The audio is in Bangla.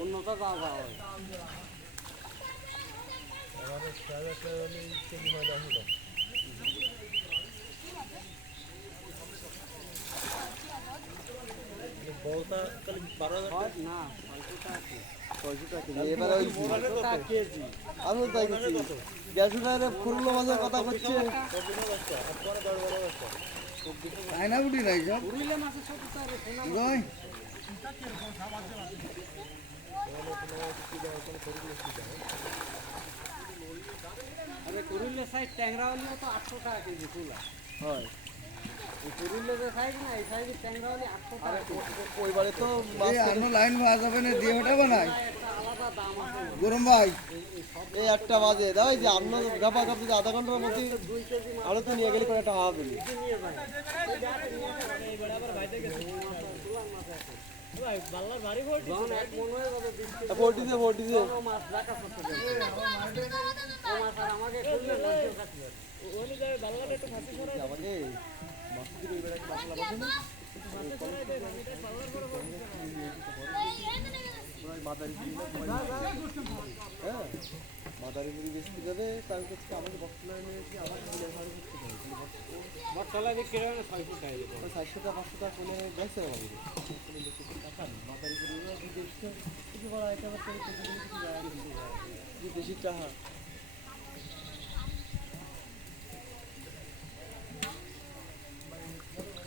অন্যটা যাওয়া যাওয়া হয় বলতা তাহলে 12,000 না 600 টাকা এবার ওই কেজি আমি তাই করছি গ্যাসুটারে ফুরলো মাছের কথা করছে তাই না বুঝি নাই সব পুরিলে মাছের ছোট টাকা রয় আরে পুরিলে সাইজ ট্যাংরা হলেও তো 800 টাকা কেজি খোলা হয় এই পুরিলে যে সাইজ না এই সাইজের ট্যাংরা হলে 800 টাকা ওইবারে তো আনো লাইন ভাড়া যাবে না দিয়ে ওঠাবো না একটা আলাদা দাম আছে গরম ভাই এই একটা বাজে দাই যে অন্য গাপা গাপ যদি আধা ঘন্টার মধ্যে 2 কেজি মাছ আরো তো নিয়ে গেলে করে একটা হবে নিয়ে যায় এই গাছে নিয়ে যায় এই বড় আবার বাইতে গেছে তুলার মাছ আছে ভাই বাল্লার ভারী ভর্তি যখন এক মন হয়ে যাবে 20 কেজি 40 দিয়ে ও মাছ রাখা করতে দেবে ও মাছ আর আমাকে খুললে নষ্ট কাটবে ওলি যায় বাল্লাটা একটু ফাঁসি করে আমাকে মাছ দিকে এবারে একটা মশলা বাজে না মাদারি দিলে হ্যাঁ মাদারি মুড়ি বেশি যাবে তার কাছে আমাকে বক্সলা নিয়েছি আমার দিলে ভালো করতে হবে বটতলা বিক্রি হয় না 600 টাকা দিতে 400 টাকা 500 টাকা কোনে বেচতে হবে মাদারি মুড়ি কিছু বড় আইটেম আছে কিছু যায় দেশি চাহা